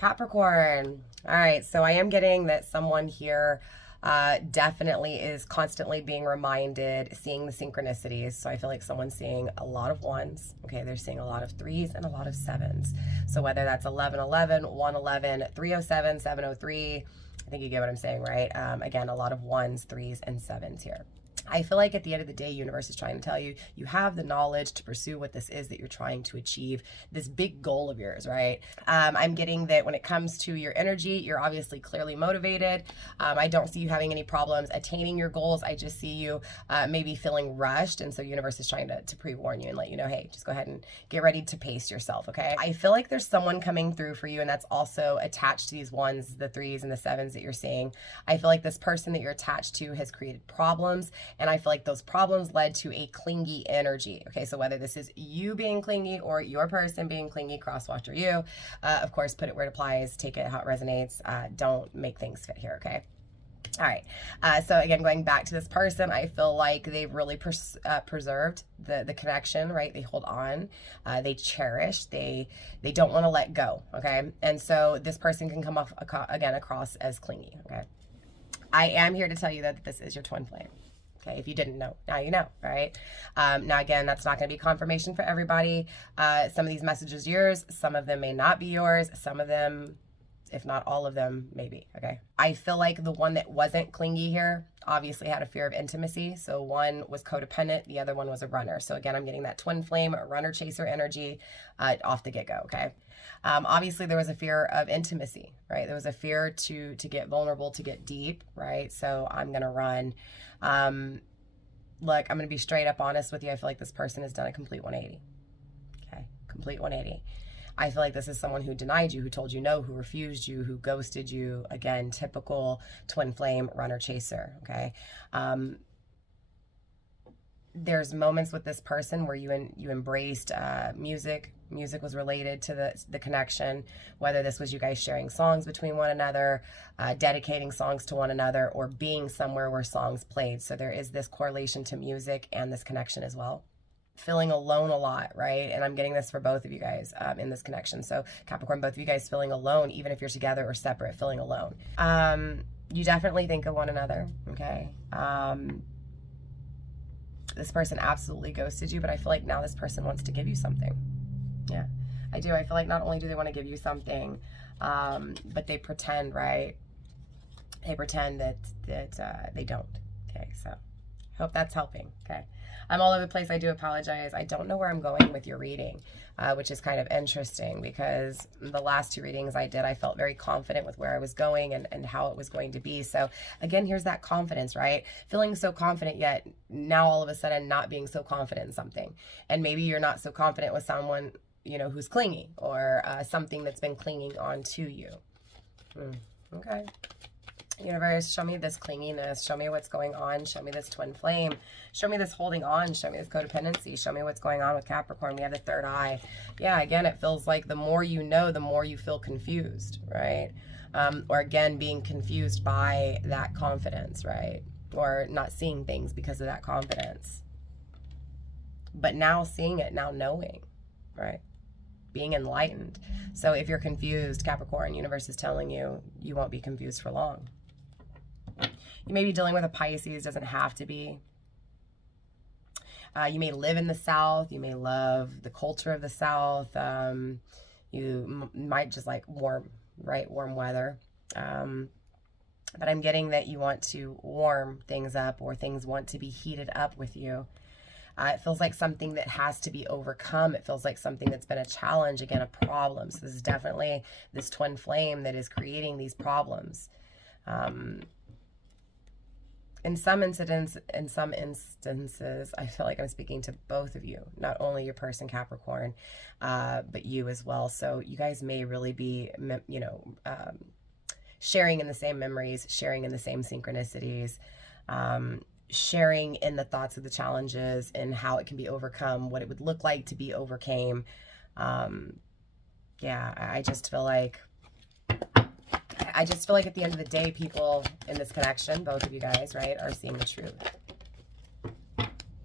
Capricorn. All right, so I am getting that someone here definitely is constantly being reminded, seeing the synchronicities. So I feel like someone's seeing a lot of ones. Okay, they're seeing a lot of threes and a lot of sevens. So whether that's 1111, 111, 307, 703, I think you get what I'm saying, right? Again, a lot of ones, threes, and sevens here. I feel like at the end of the day, universe is trying to tell you, you have the knowledge to pursue what this is that you're trying to achieve, this big goal of yours, right? I'm getting that when it comes to your energy, you're obviously clearly motivated. I don't see you having any problems attaining your goals. I just see you maybe feeling rushed. And so universe is trying to pre-warn you and let you know, hey, just go ahead and get ready to pace yourself, okay? I feel like there's someone coming through for you, and that's also attached to these ones, the threes and the sevens that you're seeing. I feel like this person that you're attached to has created problems, and I feel like those problems led to a clingy energy. Okay, so whether this is you being clingy or your person being clingy, crosswatcher you, of course, put it where it applies, take it how it resonates. Don't make things fit here, okay? All right, so again, going back to this person, I feel like they've really preserved the connection, right? They hold on, they cherish, they don't want to let go, okay? And so this person can come off, again, across as clingy, okay? I am here to tell you that this is your twin flame. Okay, if you didn't know, now you know, right? Now, again, that's not going to be confirmation for everybody. Some of these messages yours, some of them may not be yours, some of them, if not all of them, maybe, okay? I feel like the one that wasn't clingy here obviously had a fear of intimacy. So one was codependent, the other one was a runner. So again, I'm getting that twin flame, runner chaser energy off the get-go, okay? Obviously, there was a fear of intimacy, right? There was a fear to get vulnerable, to get deep, right? So I'm going to run. Look, I'm going to be straight up honest with you. I feel like this person has done a complete 180. Okay, complete 180. I feel like this is someone who denied you, who told you no, who refused you, who ghosted you. Again, typical twin flame runner chaser, okay? There's moments with this person where you embraced music. Music was related to the connection, whether this was you guys sharing songs between one another, dedicating songs to one another, or being somewhere where songs played. So there is this correlation to music and this connection as well. Feeling alone a lot, right? And I'm getting this for both of you guys in this connection. So Capricorn, both of you guys feeling alone, even if you're together or separate, feeling alone. You definitely think of one another, okay? This person absolutely ghosted you, but I feel like now this person wants to give you something. Yeah, I do. I feel like not only do they want to give you something, but they pretend, right? They pretend that they don't. Okay, so hope that's helping. Okay, I'm all over the place. I do apologize. I don't know where I'm going with your reading, which is kind of interesting because the last two readings I did, I felt very confident with where I was going and how it was going to be. So again, here's that confidence, right? Feeling so confident, yet now all of a sudden not being so confident in something. And maybe you're not so confident with someone, you know, who's clingy, or something that's been clinging on to you. Okay. Universe, show me this clinginess. Show me what's going on. Show me this twin flame. Show me this holding on. Show me this codependency. Show me what's going on with Capricorn. We have the third eye. Yeah, again, it feels like the more you know, the more you feel confused, right? Or again, being confused by that confidence, right? Or not seeing things because of that confidence. But now seeing it, now knowing, right? Being enlightened. So if you're confused, Capricorn, universe is telling you, you won't be confused for long. You may be dealing with a Pisces, doesn't have to be. You may live in the South. You may love the culture of the South. You might just like warm, right? Warm weather. But I'm getting that you want to warm things up, or things want to be heated up with you. It feels like something that has to be overcome. It feels like something that's been a challenge, again, a problem. So this is definitely this twin flame that is creating these problems. In some instances, I feel like I'm speaking to both of you, not only your person, Capricorn, but you as well. So you guys may really be, you know, sharing in the same memories, sharing in the same synchronicities, sharing in the thoughts of the challenges and how it can be overcome, what it would look like to be overcame. Yeah, I just feel like at the end of the day, people in this connection, both of you guys, right, are seeing the truth.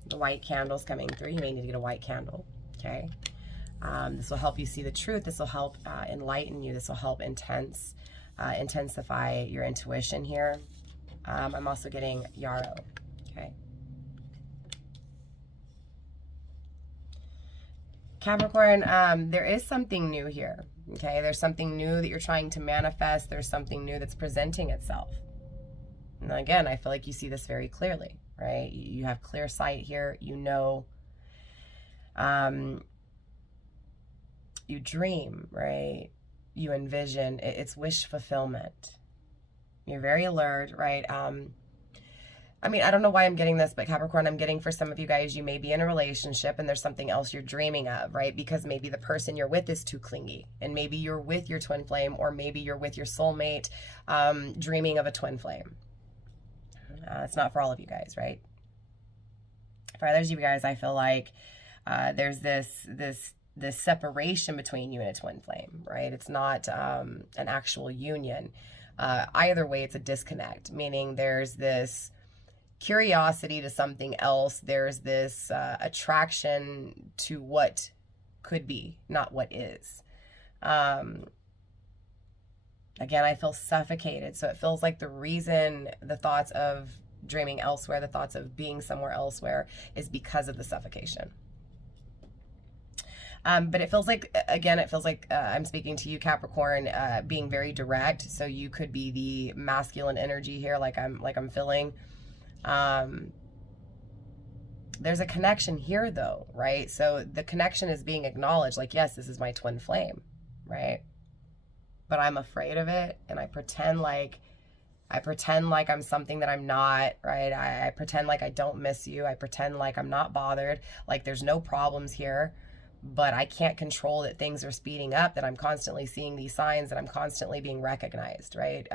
The white candle's coming through. You may need to get a white candle, okay? This will help you see the truth. This will help enlighten you. This will help intensify your intuition here. I'm also getting Yarrow. Okay. Capricorn, there is something new here. Okay, there's something new that you're trying to manifest. There's something new that's presenting itself. And again, I feel like you see this very clearly, right? You have clear sight here. You know, you dream, right? You envision. It's wish fulfillment. You're very alert, right? I mean, I don't know why I'm getting this, but Capricorn, I'm getting for some of you guys, you may be in a relationship and there's something else you're dreaming of, right? Because maybe the person you're with is too clingy, and maybe you're with your twin flame, or maybe you're with your soulmate, dreaming of a twin flame. It's not for all of you guys, right? For others of you guys, I feel like there's this separation between you and a twin flame, right? It's not an actual union. Either way, it's a disconnect, meaning there's this curiosity to something else. There's this attraction to what could be, not what is. Again, I feel suffocated. So it feels like the reason the thoughts of dreaming elsewhere, the thoughts of being somewhere elsewhere, is because of the suffocation. But it feels like, again, I'm speaking to you, Capricorn, being very direct. So you could be the masculine energy here, like I'm feeling. There's a connection here though, right? So the connection is being acknowledged, like, yes, this is my twin flame, right? But I'm afraid of it, and I pretend like I'm something that I'm not, right? I pretend like I don't miss you. I pretend like I'm not bothered, like there's no problems here, but I can't control that things are speeding up, that I'm constantly seeing these signs, that I'm constantly being recognized, right?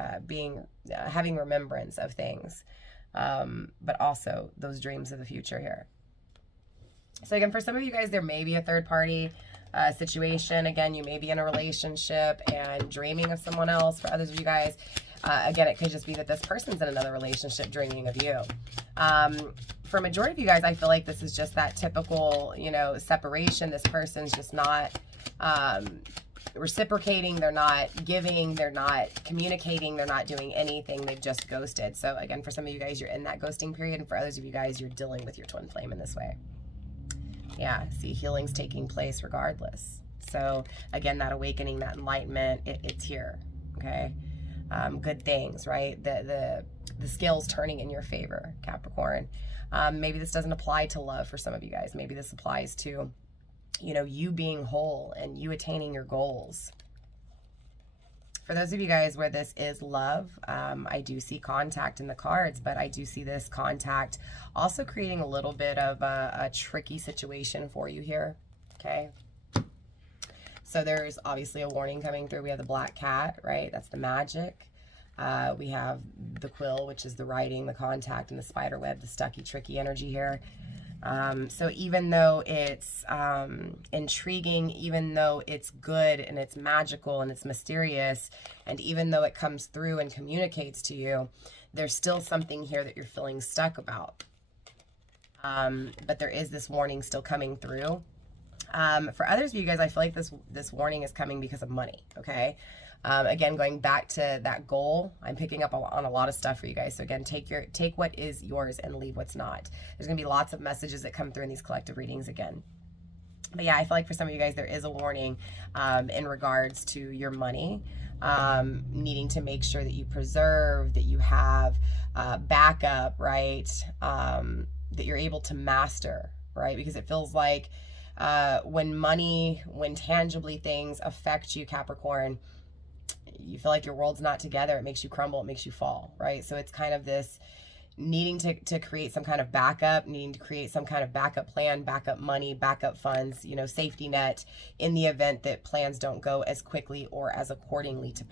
Having remembrance of things. But also those dreams of the future here. So again, for some of you guys, there may be a third party situation. Again, you may be in a relationship and dreaming of someone else. For others of you guys, again, it could just be that this person's in another relationship dreaming of you. For a majority of you guys, I feel like this is just that typical, separation. This person's just not reciprocating, they're not giving, they're not communicating, they're not doing anything, they've just ghosted. So again, for some of you guys, you're in that ghosting period, and for others of you guys, you're dealing with your twin flame in this way. Yeah, see, healing's taking place regardless. So again, that awakening, that enlightenment, it's here. Okay, good things, right? The scale's turning in your favor, Capricorn. Maybe this doesn't apply to love for some of you guys. Maybe this applies to you being whole and you attaining your goals. For those of you guys where this is love, I do see contact in the cards, but I do see this contact also creating a little bit of a tricky situation for you here, okay? So there's obviously a warning coming through. We have the black cat, right? That's the magic. We have the quill, which is the writing, the contact, and the spider web, the stucky, tricky energy here. So even though it's intriguing, even though it's good and it's magical and it's mysterious, and even though it comes through and communicates to you, there's still something here that you're feeling stuck about. But there is this warning still coming through. For others of you guys, I feel like this warning is coming because of money, okay? Again, going back to that goal, I'm picking up on a lot of stuff for you guys. So again, take what is yours and leave what's not. There's going to be lots of messages that come through in these collective readings again. But yeah, I feel like for some of you guys, there is a warning in regards to your money, needing to make sure that you preserve, that you have backup, right? That you're able to master, right? Because it feels like when tangibly things affect you, Capricorn, you feel like your world's not together. It makes you crumble. It makes you fall, right? So it's kind of this needing to create some kind of backup, needing to create some kind of backup plan, backup money, backup funds, safety net in the event that plans don't go as quickly or as accordingly to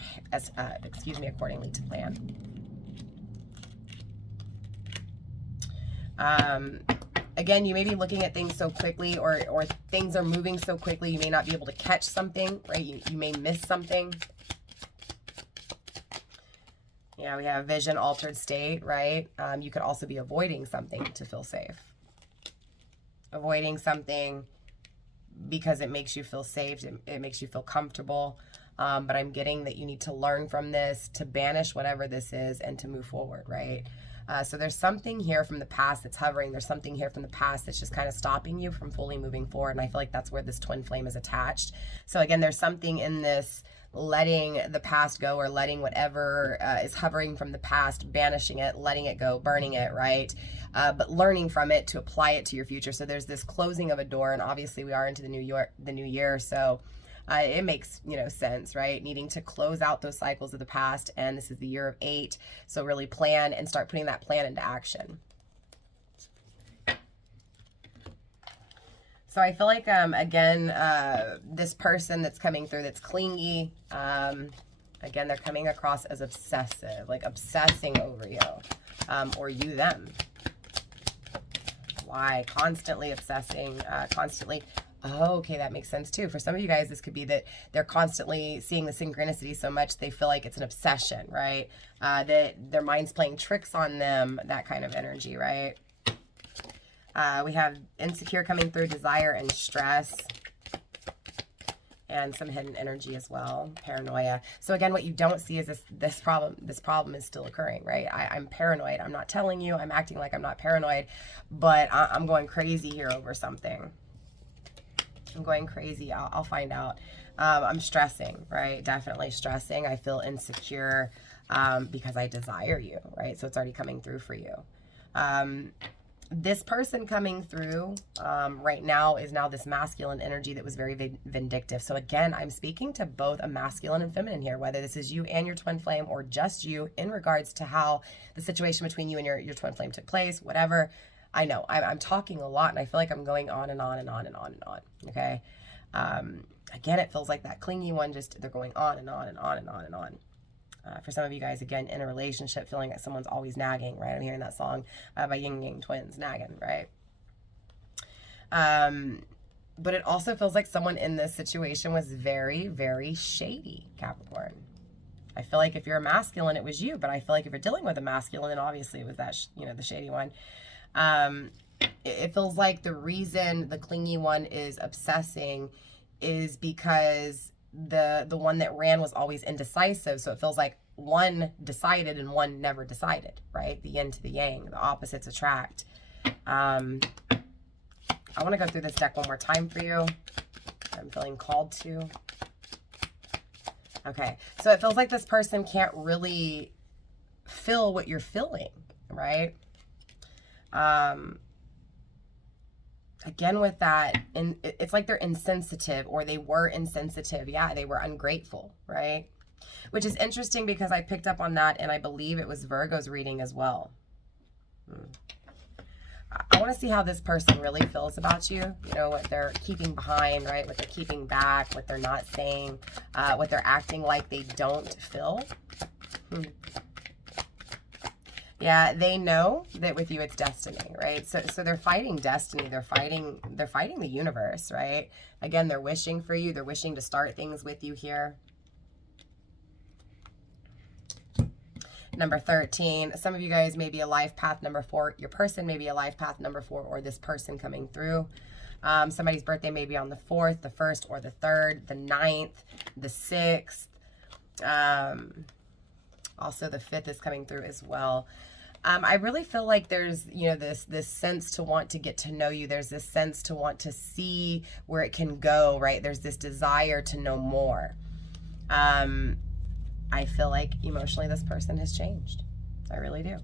plan. Again, you may be looking at things so quickly, or things are moving so quickly, you may not be able to catch something, right? You may miss something. Yeah, we have vision, altered state, right? You could also be avoiding something to feel safe. Avoiding something because it makes you feel safe, it makes you feel comfortable. But I'm getting that you need to learn from this, to banish whatever this is, and to move forward, right? So there's something here from the past that's hovering. There's something here from the past that's just kind of stopping you from fully moving forward. And I feel like that's where this twin flame is attached. So again, there's something in this letting the past go, or letting whatever is hovering from the past, banishing it, letting it go, burning it, right? But learning from it to apply it to your future. So there's this closing of a door, and obviously we are into the new year. So it makes, sense, right? Needing to close out those cycles of the past. And this is the year of 8. So really plan and start putting that plan into action. So I feel like, again, this person that's coming through that's clingy, again, they're coming across as obsessive, like obsessing over you, or you them. Why? Constantly obsessing, constantly. Oh, okay, that makes sense too. For some of you guys, this could be that they're constantly seeing the synchronicity so much they feel like it's an obsession, right? That their mind's playing tricks on them, that kind of energy, right? We have insecure coming through, desire and stress, and some hidden energy as well, paranoia. So again, what you don't see is this problem is still occurring, right? I'm paranoid. I'm not telling you, I'm acting like I'm not paranoid, but I'm going crazy here over something. I'm going crazy. I'll find out. I'm stressing, right? Definitely stressing. I feel insecure because I desire you, right? So it's already coming through for you. This person coming through right now is now this masculine energy that was very vindictive. So again, I'm speaking to both a masculine and feminine here, whether this is you and your twin flame or just you, in regards to how the situation between you and your twin flame took place, whatever. I know I'm talking a lot, and I feel like I'm going on and on and on and on and on. Okay. Again, it feels like that clingy one, just they're going on and on and on and on and on. For some of you guys, again, in a relationship, feeling like someone's always nagging, right? I'm hearing that song by Yin Yang Twins, nagging, right? But it also feels like someone in this situation was very, very shady, Capricorn. I feel like if you're a masculine, it was you, but I feel like if you're dealing with a masculine, then obviously it was that, the shady one. It feels like the reason the clingy one is obsessing is because the one that ran was always indecisive. So it feels like one decided and one never decided, right? The yin to the yang, the opposites attract. I want to go through this deck one more time for you. I'm feeling called to. Okay, so it feels like this person can't really feel what you're feeling, right? Again, with that, and it's like they're insensitive, or they were insensitive. Yeah, they were ungrateful, right? Which is interesting because I picked up on that, and I believe it was Virgo's reading as well. I want to see how this person really feels about you. What they're keeping behind, right? What they're keeping back, what they're not saying, what they're acting like they don't feel. Yeah, they know that with you it's destiny, right? So they're fighting destiny. They're fighting the universe, right? Again, they're wishing for you. They're wishing to start things with you here. Number 13. Some of you guys may be a life path number 4. Your person may be a life path number 4, or this person coming through. Somebody's birthday may be on the 4th, the 1st, or the 3rd, the 9th, the 6th. Also, the 5th is coming through as well. I really feel like there's, this sense to want to get to know you. There's this sense to want to see where it can go, right? There's this desire to know more. I feel like emotionally this person has changed. I really do.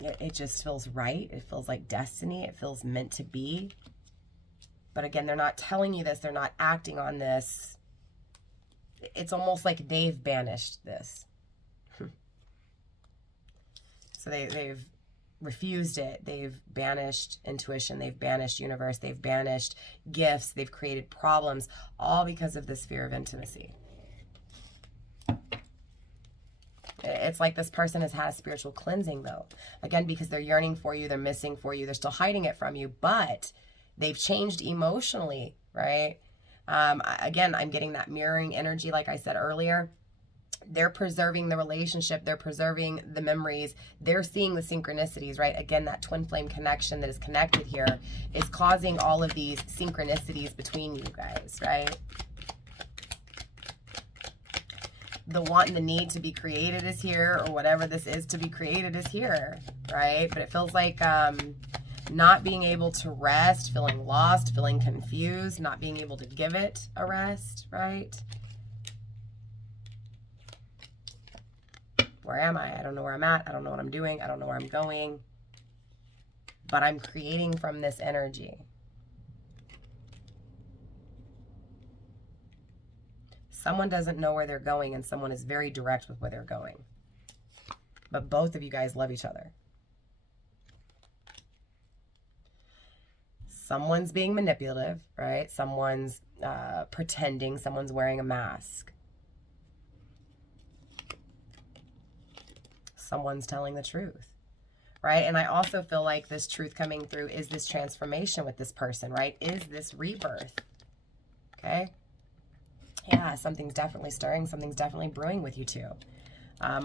It just feels right. It feels like destiny. It feels meant to be. But again, they're not telling you this. They're not acting on this. It's almost like they've banished this. So they've refused it. They've banished intuition. They've banished universe. They've banished gifts. They've created problems, all because of this fear of intimacy. It's like this person has had a spiritual cleansing, though. Again, because they're yearning for you. They're missing for you. They're still hiding it from you, but they've changed emotionally, right? Again, I'm getting that mirroring energy, like I said earlier. They're preserving the relationship. They're preserving the memories. They're seeing the synchronicities, right? Again, that twin flame connection that is connected here is causing all of these synchronicities between you guys, right? The want and the need to be created is here, or whatever this is to be created is here, right? But it feels like not being able to rest, feeling lost, feeling confused, not being able to give it a rest, right? Where am I? I don't know where I'm at. I don't know what I'm doing. I don't know where I'm going. But I'm creating from this energy. Someone doesn't know where they're going, and someone is very direct with where they're going. But both of you guys love each other. Someone's being manipulative, right? Someone's pretending. Someone's wearing a mask. Someone's telling the truth, right? And I also feel like this truth coming through is this transformation with this person, right? Is this rebirth, okay? Yeah, something's definitely stirring. Something's definitely brewing with you two,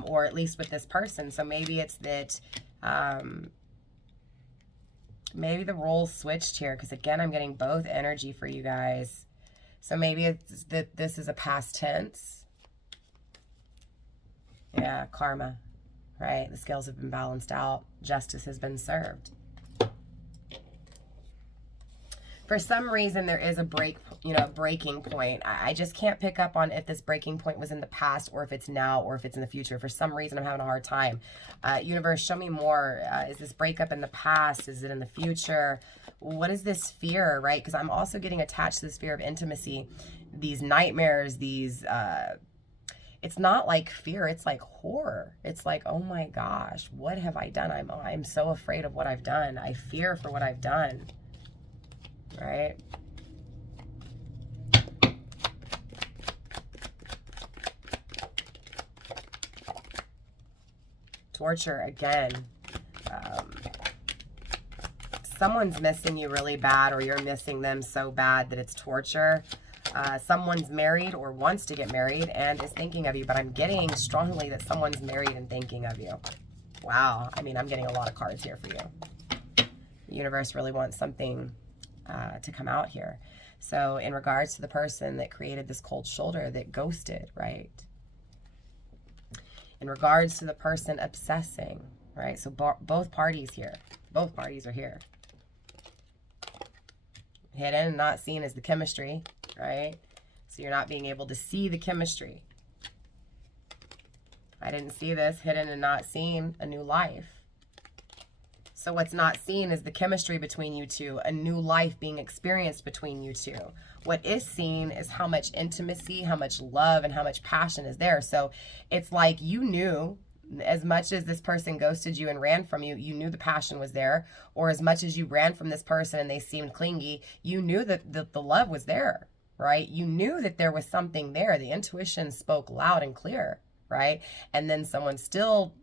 or at least with this person. So maybe it's that, maybe the roles switched here, because again, I'm getting both energy for you guys. So maybe it's that this is a past tense. Yeah, karma. Right? The scales have been balanced out. Justice has been served. For some reason, there is a breaking point. I just can't pick up on if this breaking point was in the past, or if it's now, or if it's in the future. For some reason, I'm having a hard time. Universe, show me more. Is this breakup in the past? Is it in the future? What is this fear, right? Because I'm also getting attached to this fear of intimacy. These nightmares, these... it's not like fear, it's like horror. It's like, oh my gosh, what have I done? I'm so afraid of what I've done. I fear for what I've done, right? Torture, again. Someone's missing you really bad, or you're missing them so bad that it's torture. Someone's married or wants to get married and is thinking of you, but I'm getting strongly that someone's married and thinking of you. Wow. I mean, I'm getting a lot of cards here for you. The universe really wants something to come out here. So in regards to the person that created this cold shoulder that ghosted, right? In regards to the person obsessing, right? So both parties here. Both parties are here. Hidden and not seen as the chemistry, right? So you're not being able to see the chemistry. I didn't see this. Hidden and not seen, a new life. So what's not seen is the chemistry between you two, a new life being experienced between you two. What is seen is how much intimacy, how much love, and how much passion is there. So it's like you knew, as much as this person ghosted you and ran from you, you knew the passion was there. Or as much as you ran from this person and they seemed clingy, you knew that the love was there, right? You knew that there was something there. The intuition spoke loud and clear, right? And then someone still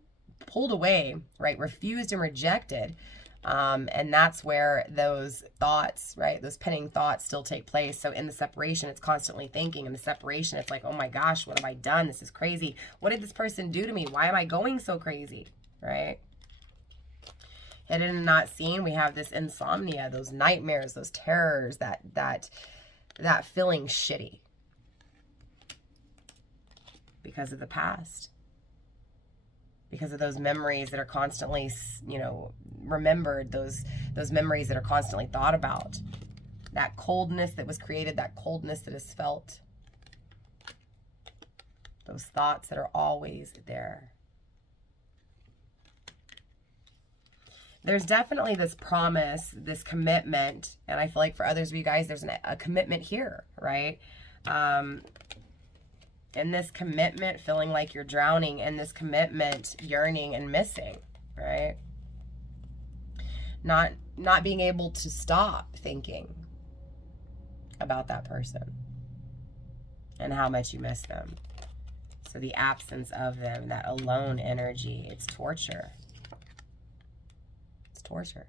pulled away, right? Refused and rejected. And that's where those thoughts, right? Those pinning thoughts still take place. So in the separation, it's constantly thinking. In the separation, it's like, oh my gosh, what have I done? This is crazy. What did this person do to me? Why am I going so crazy, right? Hidden and not seen, we have this insomnia, those nightmares, those terrors, that feeling shitty because of the past. Because of those memories that are constantly, remembered, those memories that are constantly thought about. That coldness that was created, that coldness that is felt. Those thoughts that are always there. There's definitely this promise, this commitment, and I feel like for others of you guys, there's a commitment here, right? In this commitment, feeling like you're drowning, in this commitment, yearning and missing, right? Not being able to stop thinking about that person and how much you miss them. So the absence of them, that alone energy, it's torture. It's torture.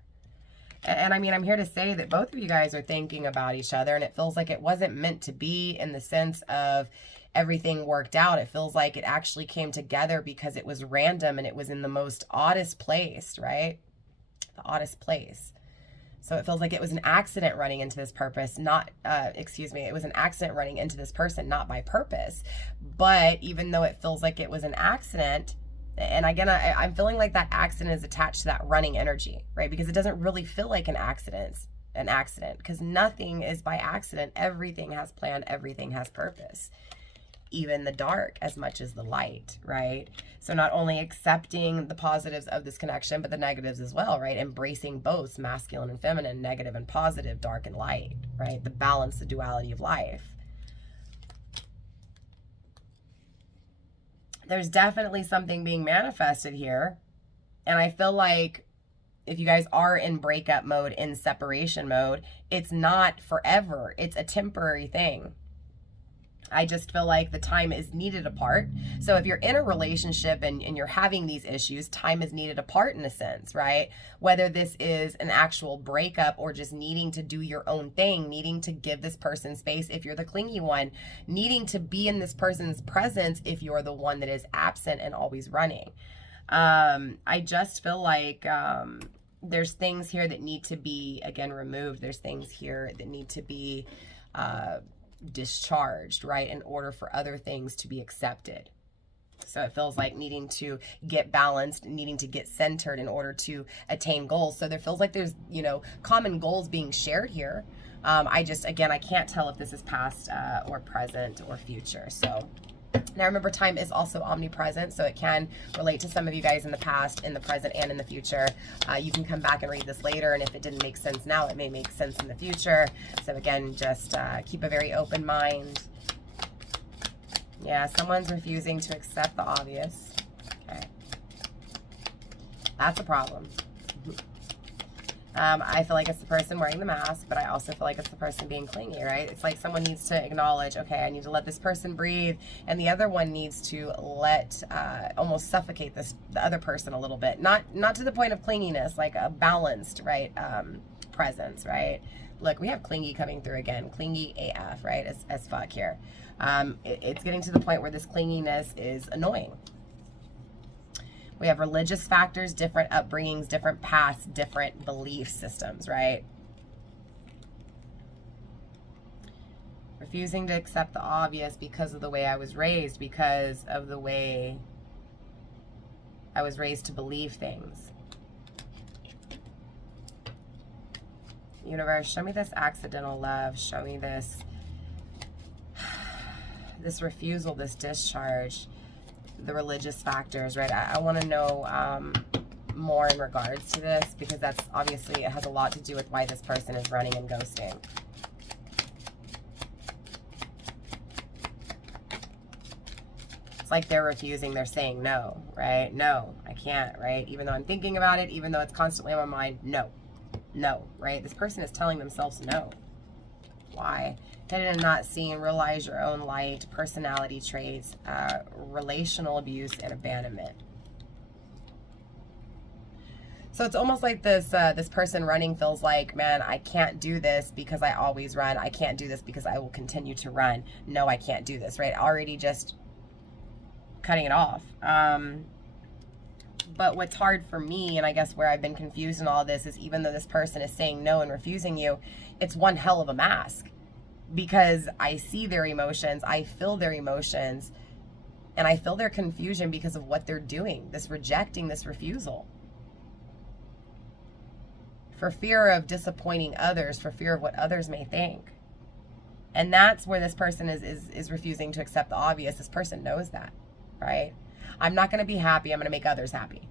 And I mean, I'm here to say that both of you guys are thinking about each other, and it feels like it wasn't meant to be, in the sense of everything worked out. It feels like it actually came together because it was random and it was in the most oddest place, right? The oddest place. So it feels like it was an accident running into this purpose, not, it was an accident running into this person, not by purpose. But even though it feels like it was an accident, and again, I'm feeling like that accident is attached to that running energy, right? Because it doesn't really feel like an accident, because nothing is by accident. Everything has plan, everything has purpose. Even the dark as much as the light, right? So not only accepting the positives of this connection, but the negatives as well, right? Embracing both masculine and feminine, negative and positive, dark and light, right? The balance, the duality of life. There's definitely something being manifested here. And I feel like if you guys are in breakup mode, in separation mode, it's not forever. It's a temporary thing. I just feel like the time is needed apart. So if you're in a relationship and you're having these issues, time is needed apart in a sense, right? Whether this is an actual breakup or just needing to do your own thing, needing to give this person space if you're the clingy one, needing to be in this person's presence if you're the one that is absent and always running. I just feel like there's things here that need to be, again, removed. There's things here that need to be discharged, right, in order for other things to be accepted. So it feels like needing to get balanced, needing to get centered in order to attain goals. So there feels like there's, you know, common goals being shared here. I can't tell if this is past or present or future. So now remember, time is also omnipresent, so it can relate to some of you guys in the past, in the present, and in the future. You can come back and read this later, and if it didn't make sense now, it may make sense in the future. So again, just keep a very open mind. Yeah, someone's refusing to accept the obvious. Okay. That's a problem. I feel like it's the person wearing the mask, but I also feel like it's the person being clingy, right? It's like someone needs to acknowledge, okay, I need to let this person breathe, and the other one needs to let, almost suffocate the other person a little bit. Not to the point of clinginess, like a balanced, right, presence, right? Look, we have clingy coming through again, clingy AF, right, as fuck here. It's getting to the point where this clinginess is annoying. We have religious factors, different upbringings, different paths, different belief systems, right? Refusing to accept the obvious because of the way I was raised, because of the way I was raised to believe things. Universe, show me this accidental love. Show me this refusal, this discharge. The religious factors, right? I want to know more in regards to this, because that's obviously, it has a lot to do with why this person is running and ghosting. It's like they're refusing, they're saying no, right? No, I can't, right? Even though I'm thinking about it, even though it's constantly on my mind, no, right? This person is telling themselves no. Why? Hidden and not seen, realize your own light, personality traits, relational abuse, and abandonment. So it's almost like this this person running feels like, man, I can't do this because I always run. I can't do this because I will continue to run. No, I can't do this, right? Already just cutting it off. But what's hard for me, and I guess where I've been confused in all this, is even though this person is saying no and refusing you, it's one hell of a mask. Because I see their emotions, I feel their emotions, and I feel their confusion because of what they're doing, this rejecting, this refusal. For fear of disappointing others, for fear of what others may think. And that's where this person is refusing to accept the obvious. This person knows that, right? I'm not going to be happy, I'm going to make others happy.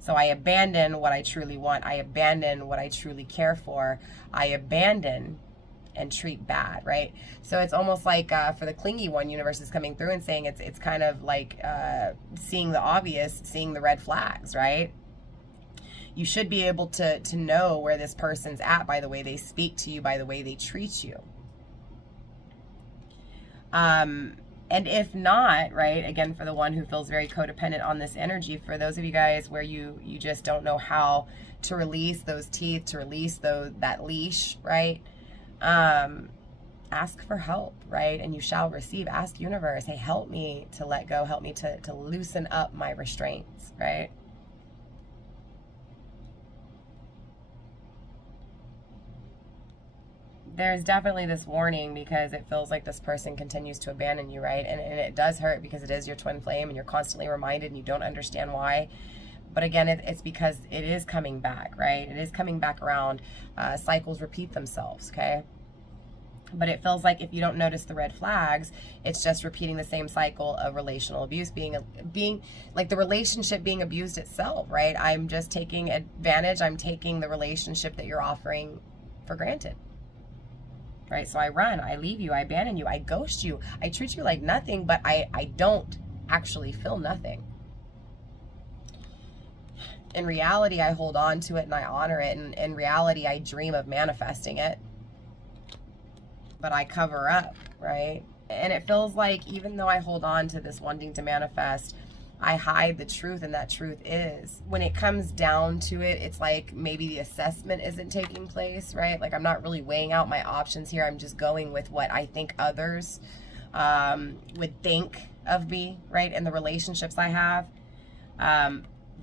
So I abandon what I truly want, I abandon what I truly care for, I abandon and treat bad, right? So it's almost like for the clingy one, universe is coming through and saying it's kind of like seeing the obvious, seeing the red flags, right? You should be able to know where this person's at by the way they speak to you, by the way they treat you. And if not, right, again, for the one who feels very codependent on this energy, for those of you guys where you just don't know how to release those teeth, to release that leash, right? ask for help, right? And you shall receive. Ask universe, hey, help me to let go, help me to loosen up my restraints, right? There's definitely this warning because it feels like this person continues to abandon you, right? And it does hurt because it is your twin flame and you're constantly reminded and you don't understand why. But again, it's because it is coming back, right? It is coming back around. Cycles repeat themselves, okay? But it feels like if you don't notice the red flags, it's just repeating the same cycle of relational abuse, being like the relationship being abused itself, right? I'm just taking advantage. I'm taking the relationship that you're offering for granted. Right? So I run, I leave you, I abandon you, I ghost you, I treat you like nothing, but I don't actually feel nothing. In reality, I hold on to it and I honor it. And in reality, I dream of manifesting it, but I cover up, right? And it feels like even though I hold on to this wanting to manifest, I hide the truth, and that truth is, when it comes down to it, it's like maybe the assessment isn't taking place, right? Like I'm not really weighing out my options here. I'm just going with what I think others would think of me, right? In the relationships I have.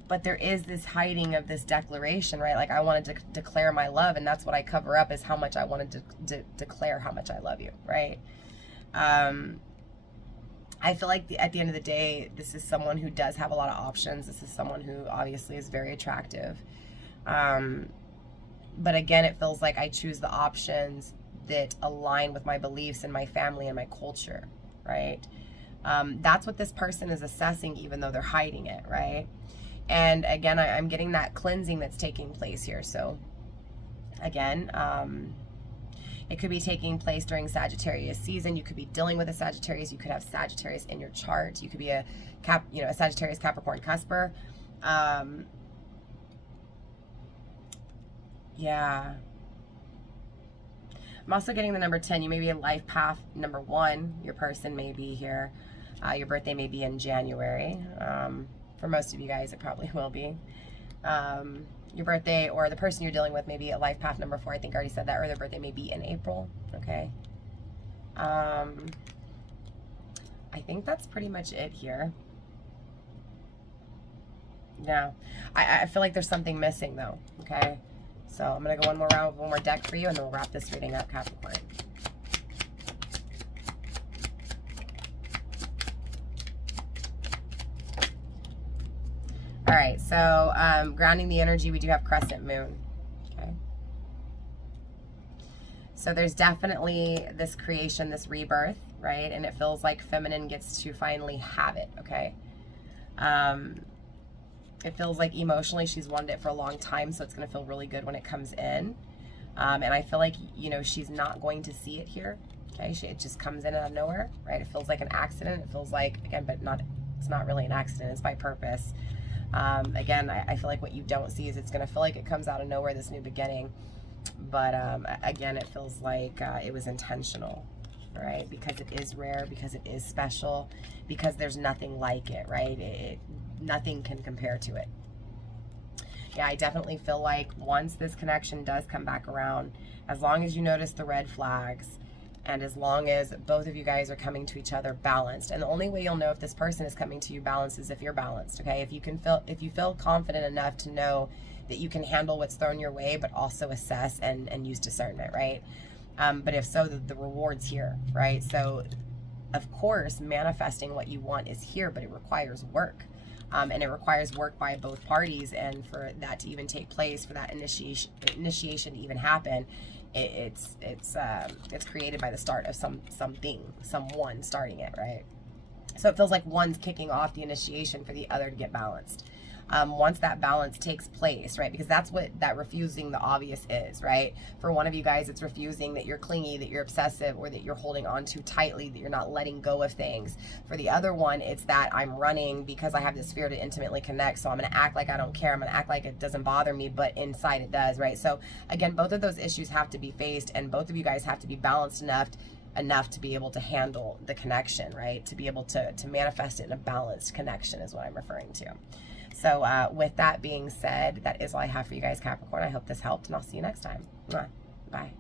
But there is this hiding of this declaration, right? Like I wanted to declare my love, and that's what I cover up, is how much I wanted to declare how much I love you, right? I feel like at the end of the day, this is someone who does have a lot of options. This is someone who obviously is very attractive. But again, it feels like I choose the options that align with my beliefs and my family and my culture, right? That's what this person is assessing, even though they're hiding it, right? And again, I'm getting that cleansing that's taking place here. So again, it could be taking place during Sagittarius season. You could be dealing with a Sagittarius. You could have Sagittarius in your chart. You could be a Sagittarius Capricorn cusper. Yeah. I'm also getting the number 10. You may be a life path number 1. Your person may be here. Your birthday may be in January. For most of you guys, it probably will be. Your birthday or the person you're dealing with may be a life path number 4. I think I already said that. Or their birthday may be in April. Okay. I think that's pretty much it here. Yeah. I feel like there's something missing though. Okay. So I'm going to go one more round, one more deck for you, and then we'll wrap this reading up, Capricorn. All right, so grounding the energy, we do have crescent moon. Okay. So there's definitely this creation, this rebirth, right? And it feels like feminine gets to finally have it, okay? It feels like emotionally she's wanted it for a long time, so it's going to feel really good when it comes in. And I feel like, you know, she's not going to see it here, okay? It just comes in out of nowhere, right? It feels like an accident. It feels like, again, but it's not really an accident. It's by purpose. Again, I feel like what you don't see is it's going to feel like it comes out of nowhere, this new beginning. But again, it feels like it was intentional, right? Because it is rare, because it is special, because there's nothing like it, right? Nothing can compare to it. Yeah, I definitely feel like once this connection does come back around, as long as you notice the red flags, and as long as both of you guys are coming to each other balanced, and the only way you'll know if this person is coming to you balanced is if you're balanced, okay? If you feel confident enough to know that you can handle what's thrown your way, but also assess and use discernment, right? But if so, the reward's here, right? So, of course, manifesting what you want is here, but it requires work. And it requires work by both parties, and for that to even take place, for that initiation to even happen, it's created by the start of someone starting it, right? So it feels like one's kicking off the initiation for the other to get balanced. Once that balance takes place, right? Because that's what that refusing the obvious is, right? For one of you guys, it's refusing that you're clingy, that you're obsessive, or that you're holding on too tightly, that you're not letting go of things. For the other one, it's that I'm running because I have this fear to intimately connect, so I'm going to act like I don't care. I'm going to act like it doesn't bother me, but inside it does, right? So again, both of those issues have to be faced, and both of you guys have to be balanced enough to be able to handle the connection, right? To be able to manifest it in a balanced connection is what I'm referring to. So with that being said, that is all I have for you guys, Capricorn. I hope this helped, and I'll see you next time. Bye.